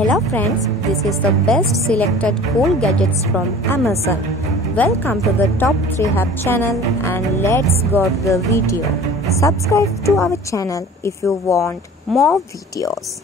Hello friends, this is the best selected cool gadgets from Amazon. Welcome to the Top 3 Hub channel and let's go to the video. Subscribe to our channel if you want more videos.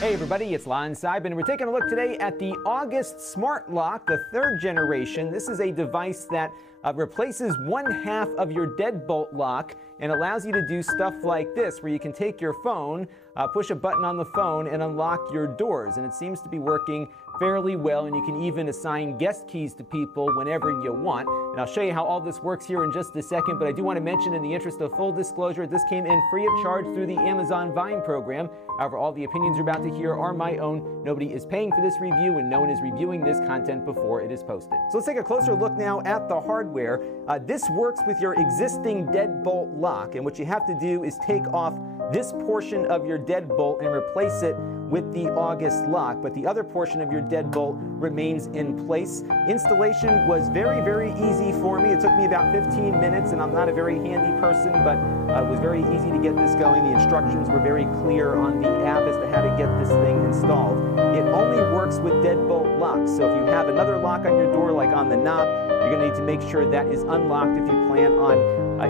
Hey everybody, it's Lon Seib, and we're taking a look today at the August Smart Lock, the third generation. This is a device that replaces one half of your deadbolt lock and allows you to do stuff like this, where you can take your phone, push a button on the phone, and unlock your doors. And it seems to be working fairly well, and you can even assign guest keys to people whenever you want. And I'll show you how all this works here in just a second, but I do want to mention, in the interest of full disclosure, this came in free of charge through the Amazon Vine program. However, all the opinions you're about to hear are my own. Nobody is paying for this review, and no one is reviewing this content before it is posted. So let's take a closer look now at the hardware. This works with your existing deadbolt lock, and what you have to do is take off this portion of your deadbolt and replace it with the August lock, but the other portion of your deadbolt remains in place. Installation was very easy for me. It took me about 15 minutes, and I'm not a very handy person, but it was very easy to get this going. The instructions were very clear on the app as to how to get this thing installed. It only works with deadbolt locks, so if you have another lock on your door, like on the knob, you're going to need to make sure that is unlocked if you plan on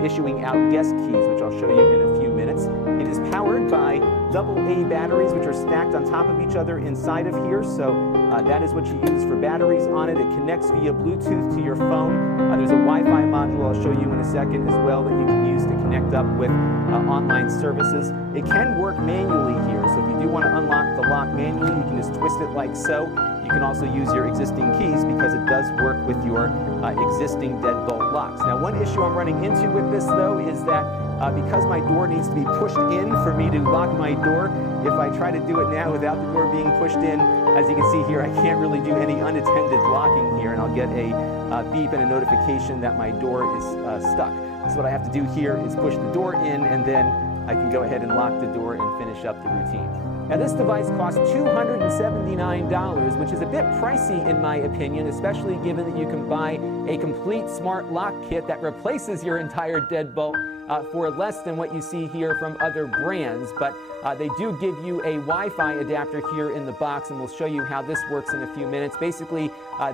issuing out guest keys, which I'll show you in a few minutes. It is powered by AA batteries, which are stacked on top of each other inside of here, so that is what you use for batteries on it. It connects via Bluetooth to your phone. There's a Wi-Fi module I'll show you in a second as well that you can use to connect up with online services. It can work manually here, so if you do want to unlock the lock manually, you can just twist it like so. You can also use your existing keys because it does work with your existing deadbolt locks. Now, one issue I'm running into with this, though, is that because my door needs to be pushed in for me to lock my door, if I try to do it now without the door being pushed in, as you can see here, I can't really do any unattended locking here, and I'll get a beep and a notification that my door is stuck. So what I have to do here is push the door in, and then I can go ahead and lock the door and finish up the routine. Now, this device costs $279, which is a bit pricey in my opinion, especially given that you can buy a complete smart lock kit that replaces your entire deadbolt for less than what you see here from other brands. But they do give you a Wi-Fi adapter here in the box, and we'll show you how this works in a few minutes. Basically,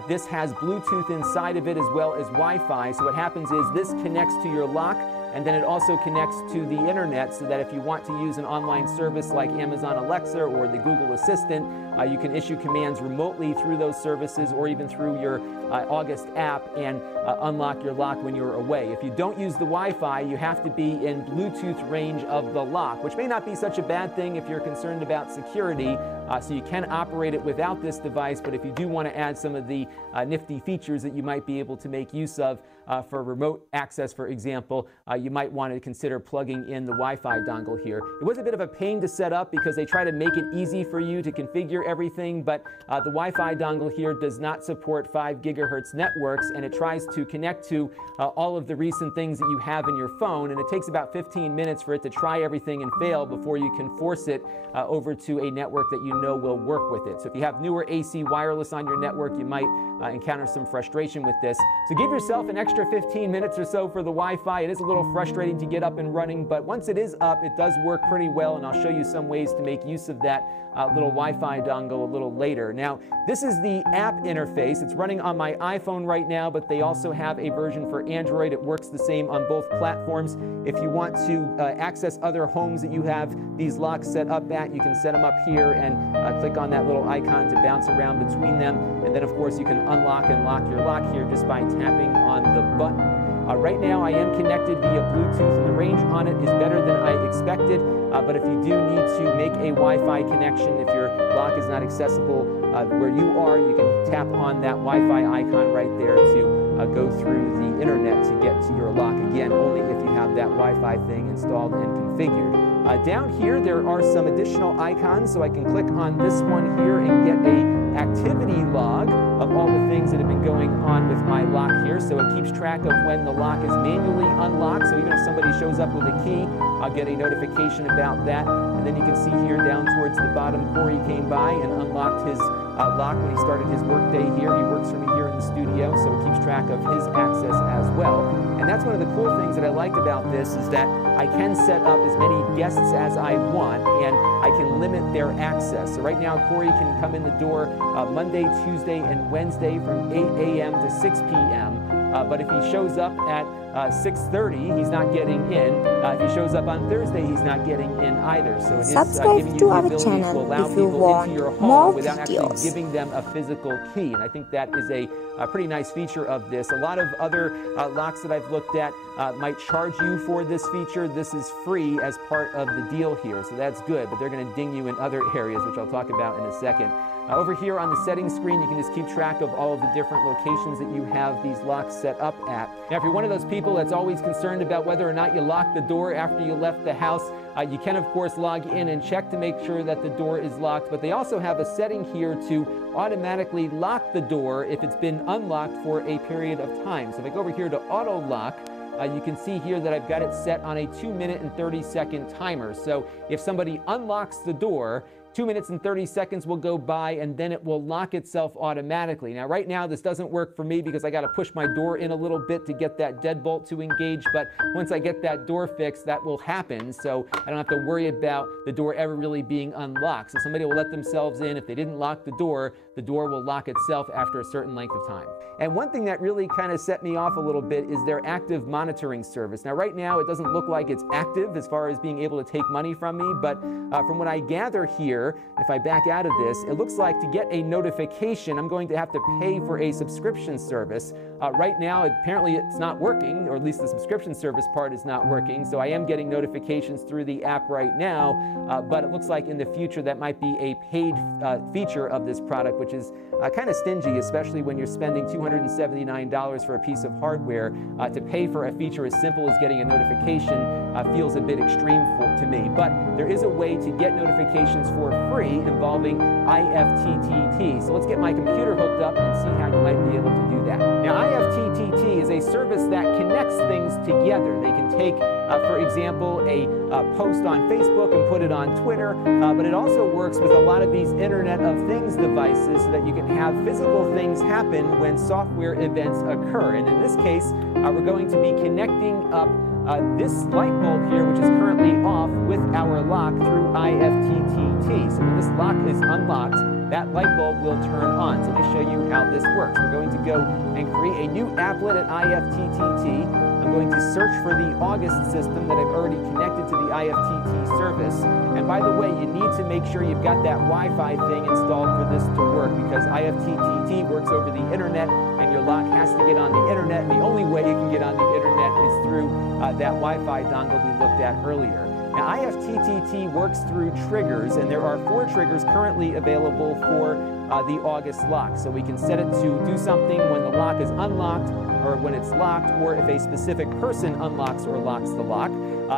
this has Bluetooth inside of it as well as Wi-Fi. So what happens is this connects to your lock, and then it also connects to the internet, so that if you want to use an online service like Amazon Alexa or the Google Assistant, you can issue commands remotely through those services or even through your August app and unlock your lock when you're away. If you don't use the Wi-Fi, you have to be in Bluetooth range of the lock, which may not be such a bad thing if you're concerned about security. So you can operate it without this device, but if you do want to add some of the nifty features that you might be able to make use of for remote access, for example, you might want to consider plugging in the Wi-Fi dongle here. It was a bit of a pain to set up because they try to make it easy for you to configure everything, but the Wi-Fi dongle here does not support 5 gigahertz networks, and it tries to connect to all of the recent things that you have in your phone, and it takes about 15 minutes for it to try everything and fail before you can force it over to a network that you know will work with it. So if you have newer AC wireless on your network, you might encounter some frustration with this. So give yourself an extra 15 minutes or so for the Wi-Fi. It is a little frustrating to get up and running, but once it is up, it does work pretty well, and I'll show you some ways to make use of that little Wi-Fi dongle a little later. Now, this is the app interface. It's running on my iPhone right now, but they also have a version for Android. It works the same on both platforms. If you want to access other homes that you have these locks set up at, you can set them up here and click on that little icon to bounce around between them. And then, of course, you can unlock and lock your lock here just by tapping on the button. Right now, I am connected via Bluetooth, and the range on it is better than I expected. But if you do need to make a Wi-Fi connection, if your lock is not accessible where you are, you can tap on that Wi-Fi icon right there to go through the internet to get to your lock. Again, only if you have that Wi-Fi thing installed and configured. Down here, there are some additional icons, so I can click on this one here and get a activity log of all the things that have been going on with my lock here. So it keeps track of when the lock is manually unlocked, so even if somebody shows up with a key, I'll get a notification about that. And then you can see here down towards the bottom, Corey came by and unlocked his lock when he started his work day here. He works for me here in the studio, so it keeps track of his access as well. And that's one of the cool things that I liked about this, is that I can set up as many guests as I want, and I can limit their access. So right now, Corey can come in the door Monday, Tuesday, and Wednesday from 8 a.m. to 6 p.m. But if he shows up at 6:30, he's not getting in. If he shows up on Thursday, he's not getting in either. So it is giving you the ability to allow people into your home without actually giving them a physical key. And I think that is a pretty nice feature of this. A lot of other locks that I've looked at might charge you for this feature. This is free as part of the deal here, so that's good. But they're going to ding you in other areas, which I'll talk about in a second. Over here on the settings screen, you can just keep track of all of the different locations that you have these locks set up at. Now, if you're one of those people that's always concerned about whether or not you locked the door after you left the house, you can, of course, log in and check to make sure that the door is locked. But they also have a setting here to automatically lock the door if it's been unlocked for a period of time. So if I go over here to auto lock, you can see here that I've got it set on a 2-minute and 30-second timer. So if somebody unlocks the door, 2 minutes and 30 seconds will go by, and then it will lock itself automatically. Now, right now, this doesn't work for me because I got to push my door in a little bit to get that deadbolt to engage. But once I get that door fixed, that will happen. So I don't have to worry about the door ever really being unlocked. So somebody will let themselves in. If they didn't lock the door will lock itself after a certain length of time. And one thing that really kind of set me off a little bit is their active monitoring service. Now, right now, it doesn't look like it's active as far as being able to take money from me. But from what I gather here, if I back out of this, it looks like to get a notification, I'm going to have to pay for a subscription service. Right now, apparently it's not working, or at least the subscription service part is not working. So I am getting notifications through the app right now, but it looks like in the future that might be a paid feature of this product, which is kind of stingy, especially when you're spending $279 for a piece of hardware. To pay for a feature as simple as getting a notification feels a bit extreme to me. But there is a way to get notifications for free involving IFTTT. So let's get my computer hooked up and see how you might be able to do that. Now, IFTTT is a service that connects things together. They can take, for example, a post on Facebook and put it on Twitter, but it also works with a lot of these Internet of Things devices so that you can have physical things happen when software events occur. And in this case, we're going to be connecting up this light bulb here, which is currently off, with our lock through IFTTT. So when this lock is unlocked, that light bulb will turn on. So let me show you how this works. We're going to go and create a new applet at IFTTT. I'm going to search for the August system that I've already connected to the IFTTT service. And by the way, you need to make sure you've got that Wi-Fi thing installed for this to work, because IFTTT works over the internet and your lock has to get on the internet. And the only way you can get on the internet is through that Wi-Fi dongle we looked at earlier. Now, IFTTT works through triggers, and there are 4 triggers currently available for the August lock. So we can set it to do something when the lock is unlocked, or when it's locked, or if a specific person unlocks or locks the lock.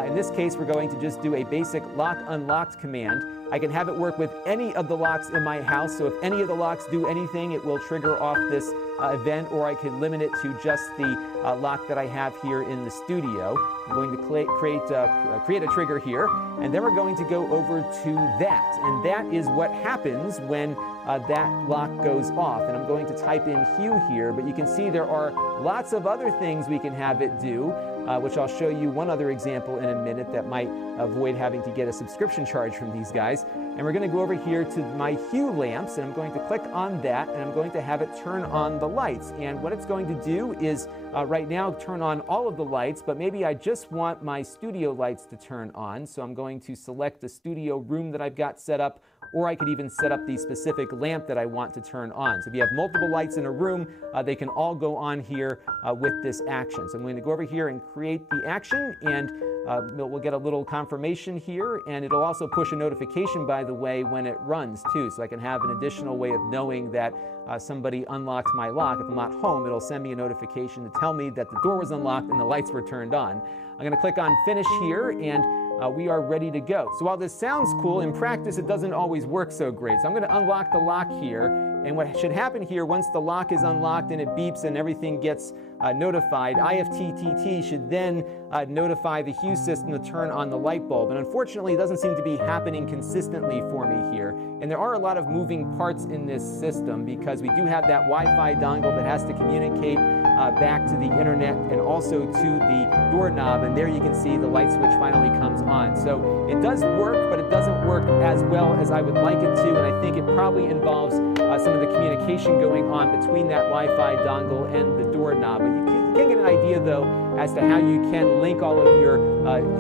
In this case, we're going to just do a basic lock unlocked command. I can have it work with any of the locks in my house, so if any of the locks do anything, it will trigger off this event, or I could limit it to just the lock that I have here in the studio. I'm going to create a trigger here, and then we're going to go over to that, and that is what happens when that lock goes off. And I'm going to type in Hue here, but you can see there are lots of other things we can have it do, which I'll show you one other example in a minute that might avoid having to get a subscription charge from these guys. And we're going to go over here to my Hue lamps, and I'm going to click on that, and I'm going to have it turn on the lights. And what it's going to do is right now turn on all of the lights, but maybe I just want my studio lights to turn on. So I'm going to select the studio room that I've got set up, or I could even set up the specific lamp that I want to turn on. So if you have multiple lights in a room, they can all go on here with this action. So I'm going to go over here and create the action, and we'll get a little confirmation here, and it'll also push a notification, by the way, when it runs too, so I can have an additional way of knowing that somebody unlocked my lock. If I'm not home, it'll send me a notification to tell me that the door was unlocked and the lights were turned on. I'm going to click on Finish here, and we are ready to go. So while this sounds cool, in practice it doesn't always work so great. So I'm going to unlock the lock here, And what should happen here, once the lock is unlocked and it beeps and everything gets notified, IFTTT should then notify the Hue system to turn on the light bulb. And unfortunately, it doesn't seem to be happening consistently for me here. And there are a lot of moving parts in this system because we do have that Wi-Fi dongle that has to communicate back to the internet and also to the doorknob. And there you can see the light switch finally comes on. So it does work, but it doesn't work as well as I would like it to. And I think it probably involves some of the communication going on between that Wi-Fi dongle and the doorknob. But you can get an idea, though, as to how you can link all of your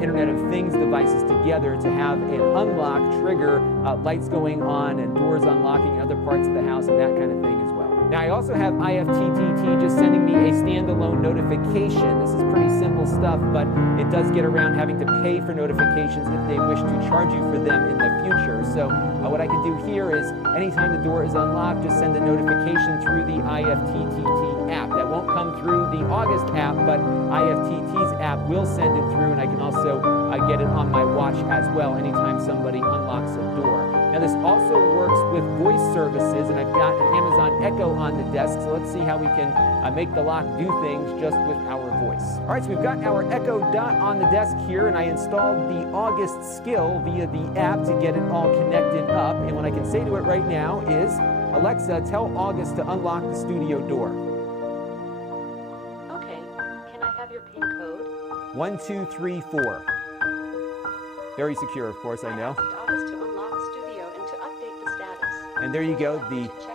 Internet of Things devices together to have an unlock trigger, lights going on and doors unlocking in other parts of the house and that kind of thing as well. Now, I also have IFTTT just sending me a standalone notification. This is pretty simple stuff, but it does get around having to pay for notifications if they wish to charge you for them in the future. So what I can do here is anytime the door is unlocked, just send a notification through the IFTTT app. That won't come through the August app, but IFTTT's app will send it through, and I can also get it on my watch as well anytime somebody unlocks a door. Now, this also works with voice services, and I've got an Amazon Echo on the desk, so let's see how we can make the lock do things just with our voice. All right, so we've got our Echo Dot on the desk here, and I installed the August skill via the app to get it all connected up. And what I can say to it right now is, Alexa, tell August to unlock the studio door. Okay, can I have your PIN code? 1, 2, 3, 4. Very secure, of course, I know. Asked August to unlock the studio and to update the status. And there you go. Check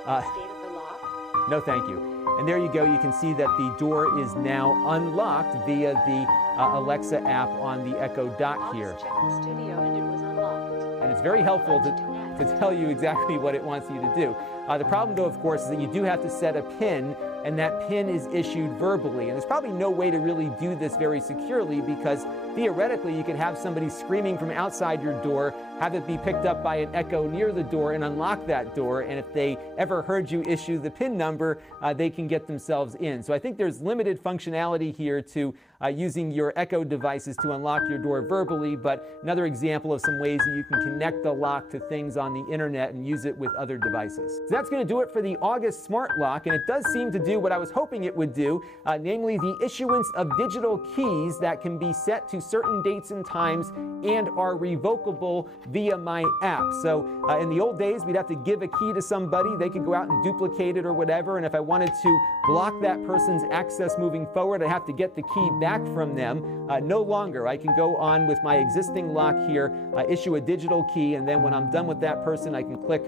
the state of the lock. No, thank you. And there you go. You can see that the door is now unlocked via the Alexa app on the Echo Dot here. August checked the studio and it was unlocked. And it's very helpful to tell you exactly what it wants you to do. The problem, though, of course, is that you do have to set a PIN, and that PIN is issued verbally. And there's probably no way to really do this very securely because theoretically you could have somebody screaming from outside your door, have it be picked up by an echo near the door and unlock that door. And if they ever heard you issue the PIN number, they can get themselves in. So I think there's limited functionality here to using your Echo devices to unlock your door verbally, but another example of some ways that you can connect the lock to things on the internet and use it with other devices. So that's going to do it for the August smart lock, and it does seem to do what I was hoping it would do, namely the issuance of digital keys that can be set to certain dates and times and are revocable via my app. So in the old days, we'd have to give a key to somebody, they could go out and duplicate it or whatever, and if I wanted to block that person's access moving forward, I'd have to get the key back from them. No longer. I can go on with my existing lock here, issue a digital key, and then when I'm done with that person, I can click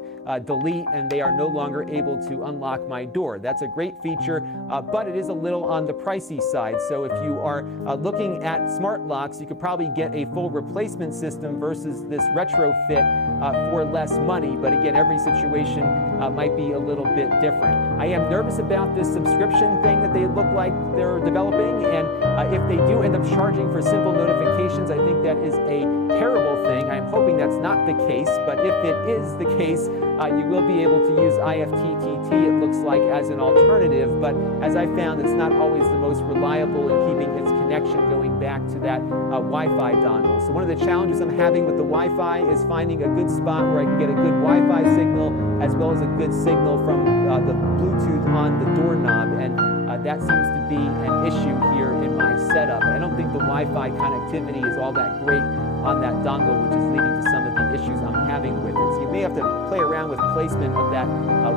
delete, and they are no longer able to unlock my door. That's a great feature, but it is a little on the pricey side. So if you are looking at smart locks, you could probably get a full replacement system versus this retrofit for less money. But again, every situation might be a little bit different. I am nervous about this subscription thing that they look like they're developing, and if they do end up charging for simple notifications, I think that is a terrible thing. I'm hoping that's not the case, but if it is the case, you will be able to use IFTTT, it looks like, as an alternative, but as I found, it's not always the most reliable in keeping its connection going back to that Wi-Fi dongle. So one of the challenges I'm having with the Wi-Fi is finding a good spot where I can get a good Wi-Fi signal as well as a good signal from the Bluetooth on the doorknob, and that seems to be an issue here in my setup. And I don't think the Wi-Fi connectivity is all that great on that dongle, which is leading to some of the issues I'm having with it. So you may have to play around with placement of that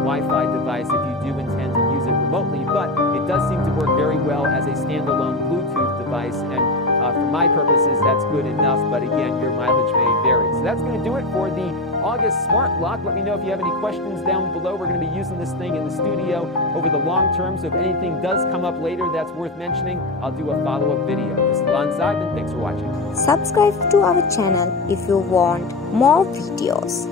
Wi-Fi device if you do intend to use it remotely, but it does seem to work very well as a standalone Bluetooth device, and for my purposes, that's good enough, but again, your mileage may vary. So that's going to do it for the August smart lock. Let me know if you have any questions down below. We're going to be using this thing in the studio over the long term, so if anything does come up later that's worth mentioning, I'll do a follow-up video. This is Lon Seidman. Thanks for watching. Subscribe to our channel if you want more videos.